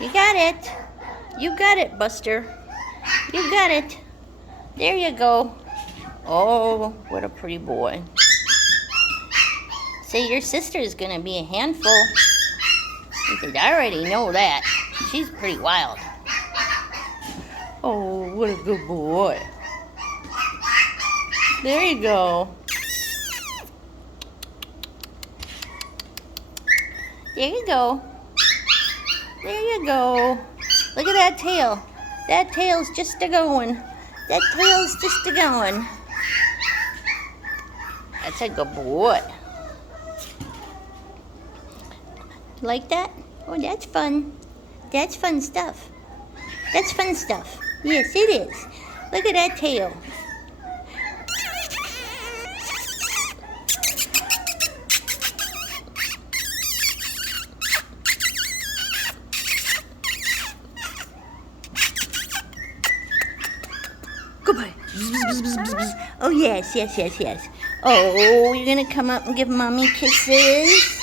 You got it. You got it, Buster. You got it. There you go. Oh, what a pretty boy. Say, your sister's gonna be a handful. He said, I already know that. She's pretty wild. Oh, what a good boy. There you go. There you go. There you go. Look at that tail. That tail's just a-going. That tail's just a-going. That's a good boy. Like that? Oh, that's fun. That's fun stuff. That's fun stuff. Yes, it is. Look at that tail. Goodbye. Oh, yes, yes, yes, yes. Oh, you're going to come up and give Mommy kisses?